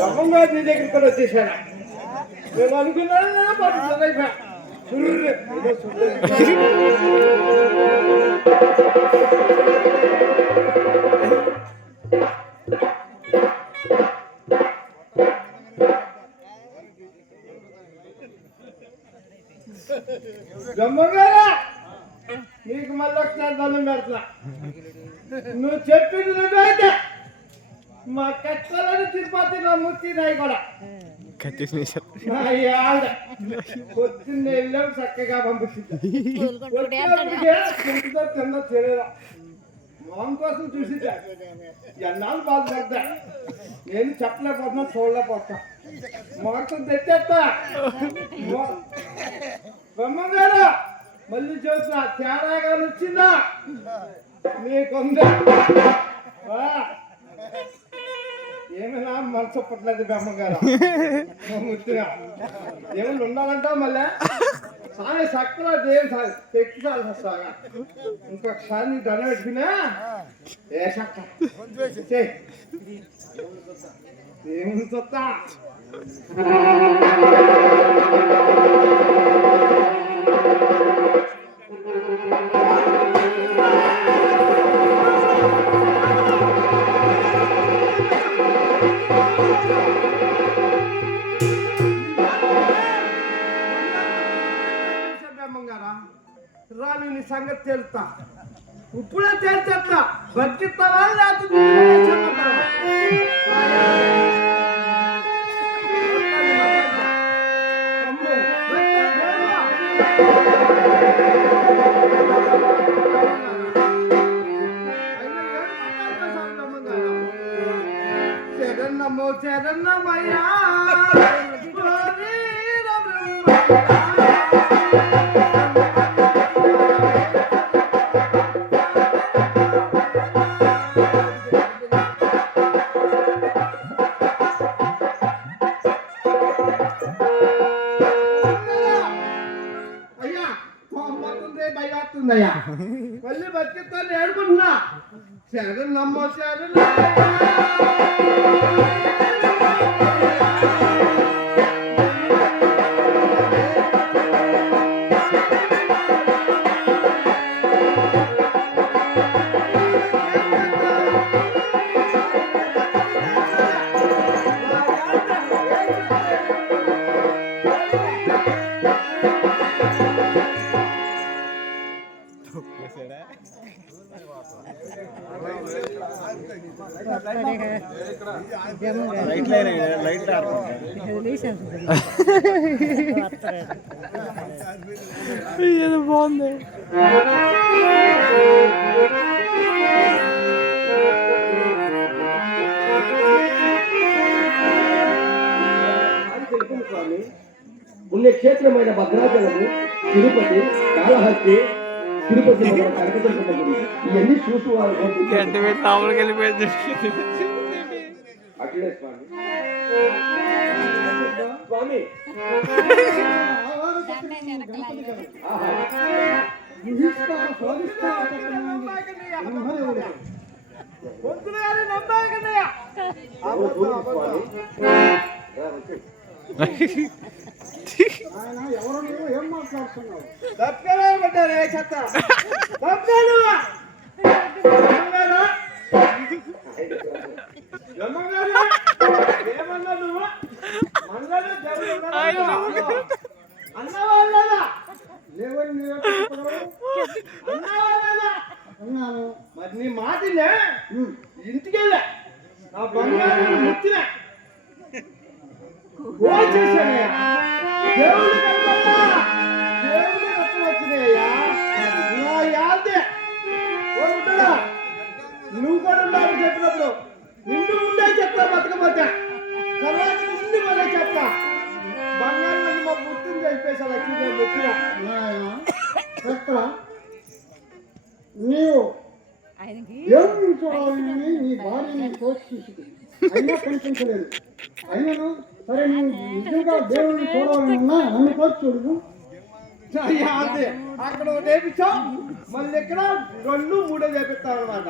గమ్మంగా నీ దగ్గరికి కూడా వచ్చేసాను. మేము అనుకున్నాను పడుతుంది గమ్మగారా నీకు మళ్ళీ ఒకసారి దండం పెడుతున్నా. నువ్వు చెప్పింది నువ్వైతే మా కష్టాలని తిరుపతి నా ముక్తి నాయి కూడా పొద్దున్న వెళ్ళాం చక్కగా పంపిస్తుంది. కింద తెలియదా మొహం కోసం చూసి ఎన్నాళ్ళు బాధపడ్డా. నేను చెప్పలేకపోతున్నా చూడలేకపోతా. మొత్తం తెచ్చేస్తా బ్రహ్మగారు. మళ్ళీ చూస్తున్నా తేడాగా వచ్చిందా మీకుందా? ఏమైనా మనసు పట్టలేదు బ్రహ్మగారు. ముత్తుగా ఏమైనా ఉండాలంటావు మళ్ళీ సాయి సక్కలో దేవుడు తెచ్చాలి వస్తాగా. ఇంకొకసారి నీ దండం పెట్టుకున్నా ఏ సక్క ఏముంది చూస్తా. రాని నీ సంగతి తెలుస్తా. ఇప్పుడే తేల్చేస్తా. బతికిస్తావా లేకపోతే శరణమ్మో శరణమయ్యా మళ్ళీ బతికిస్తాను ఏడుకుంటున్నా. శరణ్ నమ్మో శరణ్ ఏదో బాగుంది. పుణ్యక్షేత్రమైన భద్రాచలము, తిరుపతి, కాళహస్తి, తిరుపతి ఇవన్నీ చూసి వారు అట్లే స్వామి. స్వామి ఏం మాట్లాడుతున్నావు? తప్పగా పడ్డారే చెత్త ఏమన్నా నువ్వు మంగళ అన్నవాళ్ళదా అన్నాను. మరి నీ మాటలే ఇంటికెళ్ళా నా బంగారు ముచ్చిన చేశానయ్యా. దేవుడు దేవుడు రక్తం వచ్చినాయ్యా. నా యాదే ఉంటుందా? నువ్వు కూడా ఉన్నావు చెప్పినప్పుడు నిండు ముందే చెప్తా. బతకపోతే తర్వాత నిండు మళ్ళీ చెప్తా. బంగారు మా పుట్టిన చెప్పేసా లక్ష్మీదేవి ముచ్చిన నీవు దేవుడిని చూడాలని నీ భార్యని కోర్చేసి అయినా కనిపించలేదు. అయినను సరే నువ్వు నిజంగా దేవుడిని చూడాలని ఉన్నా నన్ను కోర్చి చూడు. అక్కడ చేపించావు, మళ్ళీ ఇక్కడ 2, 3 చేపిస్తావు అనమాట.